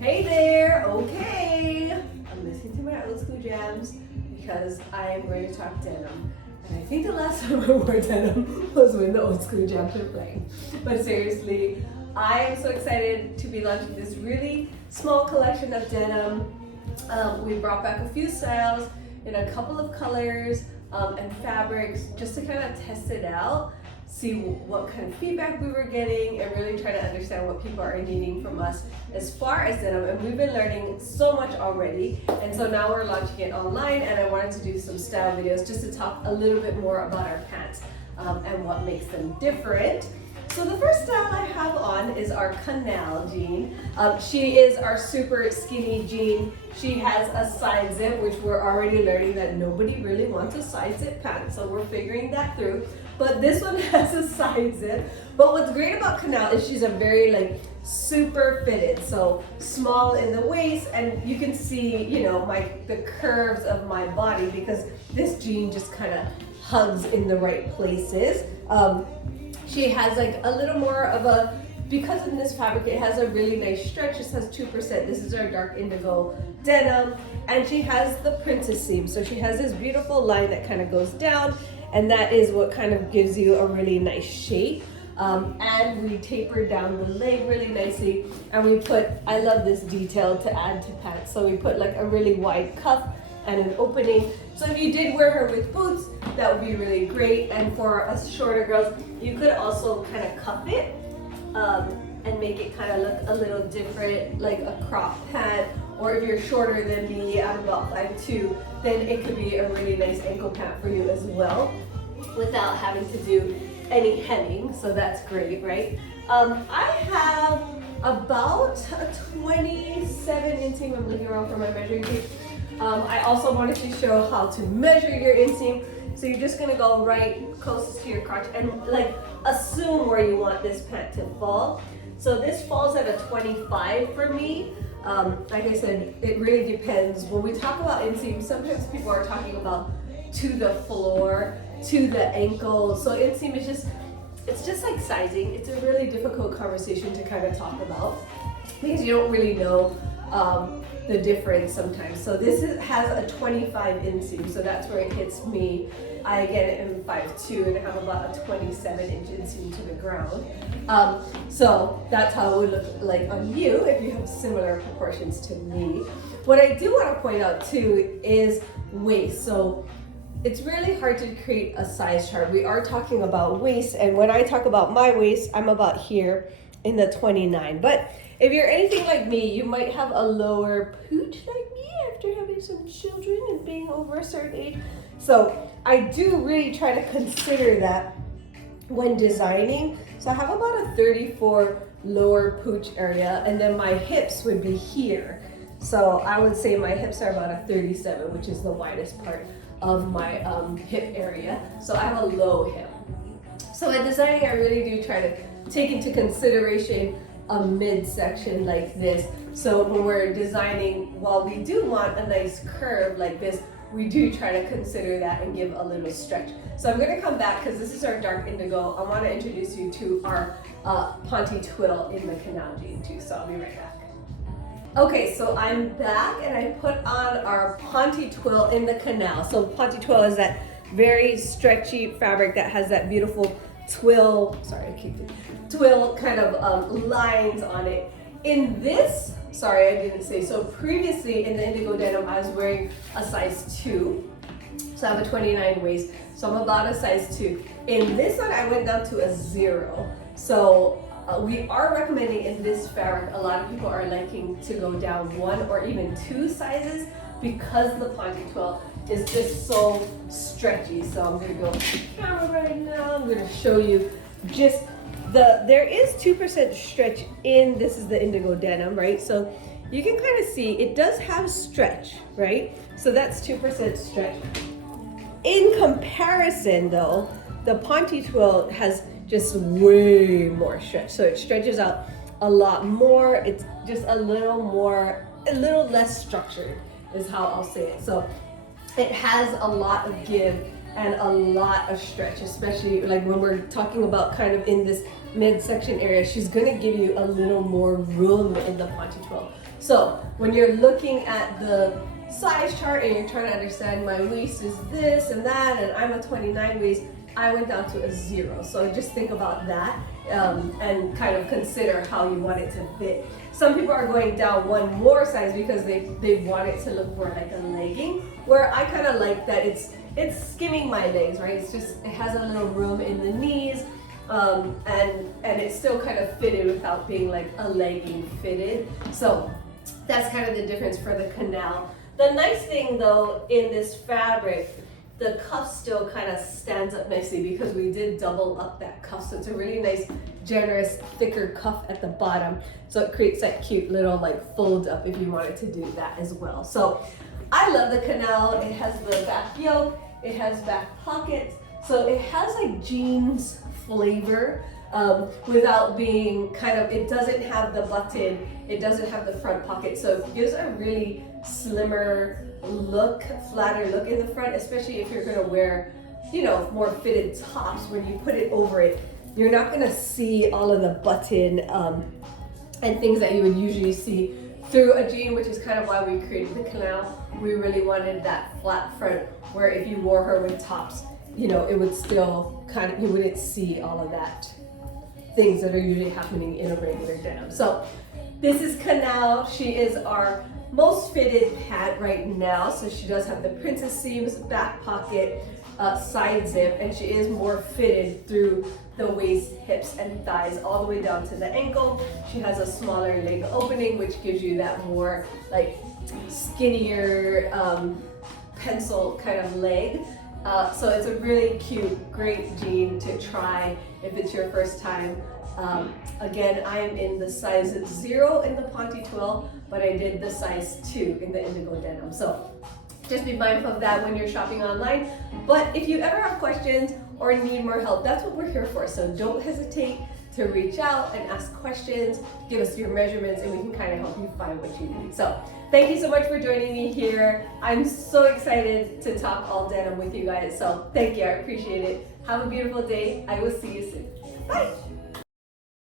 Hey there, okay. I'm listening to my old school jams because I am going to talk denim. And I think the last time I wore denim was when the old school jams were playing. But seriously, I am so excited to be launching this really small collection of denim. We brought back a few styles in a couple of colors and fabrics just to kind of test it out, see what kind of feedback we were getting, and really try to understand what people are needing from us as far as denim. And we've been learning so much already, and so now we're launching it online, and I wanted to do some style videos just to talk a little bit more about our pants and what makes them different. So the first style I have on is our Canal Jean. She is our super skinny jean. She has a side zip, which we're already learning that nobody really wants a side zip pant, so we're figuring that through. But this one has a side zip. But what's great about Canal is she's a very super fitted, so small in the waist, and you can see, you know, the curves of my body because this jean just kind of hugs in the right places. She has a little more of a, because of this fabric, it has a really nice stretch. This has 2%. This is our dark indigo denim. And she has the princess seam. So she has this beautiful line that kind of goes down, and that is what kind of gives you a really nice shape. And we taper down the leg really nicely. And we put, I love this detail to add to pants. So we put a really wide cuff and an opening. So if you did wear her with boots, that would be really great. And for us shorter girls, you could also kind of cuff it and make it kind of look a little different, like a crop pant. Or if you're shorter than me, I'm about 5'2", then it could be a really nice ankle pant for you as well, without having to do any hemming. So that's great, right? I have about a 27 inseam. I'm looking around for my measuring tape. I also wanted to show how to measure your inseam. So you're just gonna go right closest to your crotch and assume where you want this pant to fall. So this falls at a 25 for me. Like I said, it really depends. When we talk about inseam, sometimes people are talking about to the floor, to the ankle. So inseam is it's just like sizing. It's a really difficult conversation to kind of talk about because you don't really know the difference sometimes. So this has a 25 inseam, so that's where it hits me. I get it in 5'2" and I have about a 27-inch inseam to the ground. So that's how it would look like on you if you have similar proportions to me. What I do want to point out too is waist. So it's really hard to create a size chart. We are talking about waist, and when I talk about my waist, I'm about here in the 29. But if you're anything like me, you might have a lower pooch like me after having some children and being over a certain age. So I do really try to consider that when designing. So I have about a 34 lower pooch area, and then my hips would be here. So I would say my hips are about a 37, which is the widest part of my hip area. So I have a low hip. So in designing, I really do try to take into consideration a midsection like this. So when we're designing, while we do want a nice curve like this, we do try to consider that and give a little stretch. So I'm gonna come back because this is our dark indigo. I wanna introduce you to our Ponti Twill in the Canal Jean too, so I'll be right back. Okay, so I'm back and I put on our Ponti Twill in the Canal. So Ponti Twill is that very stretchy fabric that has that beautiful twill kind of lines on it. In this, sorry, I didn't say, so previously in the indigo denim, I was wearing a size 2. So I have a 29 waist, so I'm about a size 2. In this one, I went down to a 0. So we are recommending in this fabric, a lot of people are liking to go down 1 or even 2 sizes because the Ponti Twill is just so stretchy. So I'm gonna go to the camera right now. I'm gonna show you just there is 2% stretch in, this is the indigo denim, right? So you can kind of see it does have stretch, right? So that's 2% stretch. In comparison though, the Ponti Twill has just way more stretch. So it stretches out a lot more. It's just a little less structured is how I'll say it. So it has a lot of give and a lot of stretch, especially like when we're talking about kind of in this midsection area. She's gonna give you a little more room in the Ponti Twill. So when you're looking at the size chart and you're trying to understand my waist is this and that, and I'm a 29 waist, I went down to a 0. So just think about that and kind of consider how you want it to fit. Some people are going down one more size because they want it to look more like a legging, where I kind of like that it's skimming my legs, right? It's just, it has a little room in the knees, and it's still kind of fitted without being like a legging fitted. So that's kind of the difference for the Canal. The nice thing though, in this fabric, the cuff still kind of stands up nicely because we did double up that cuff. So it's a really nice, generous, thicker cuff at the bottom. So it creates that cute little like fold up if you wanted to do that as well. So I love the Canal. It has the back yoke, it has back pockets. So it has like jeans flavor without being kind of, it doesn't have the button, it doesn't have the front pocket. So it gives a really slimmer look, flatter look in the front, especially if you're gonna wear, you know, more fitted tops. When you put it over it, you're not gonna see all of the button and things that you would usually see through a jean, which is kind of why we created the Canal. We really wanted that flat front where if you wore her with tops, you know, it would still kind of, you wouldn't see all of that things that are usually happening in a regular denim. So this is Canal. She is our most fitted pant right now. So she does have the princess seams, back pocket, side zip, and she is more fitted through the waist, hips, and thighs all the way down to the ankle. She has a smaller leg opening, which gives you that more like skinnier pencil kind of leg. So it's a really cute, great jean to try if it's your first time. Again, I am in the size 0 in the Ponti Twill, but I did the size 2 in the Indigo denim. So just be mindful of that when you're shopping online. But if you ever have questions or need more help, that's what we're here for. So don't hesitate to reach out and ask questions, give us your measurements, and we can kind of help you find what you need. So thank you so much for joining me here. I'm so excited to talk all denim with you guys. So thank you, I appreciate it. Have a beautiful day. I will see you soon. Bye.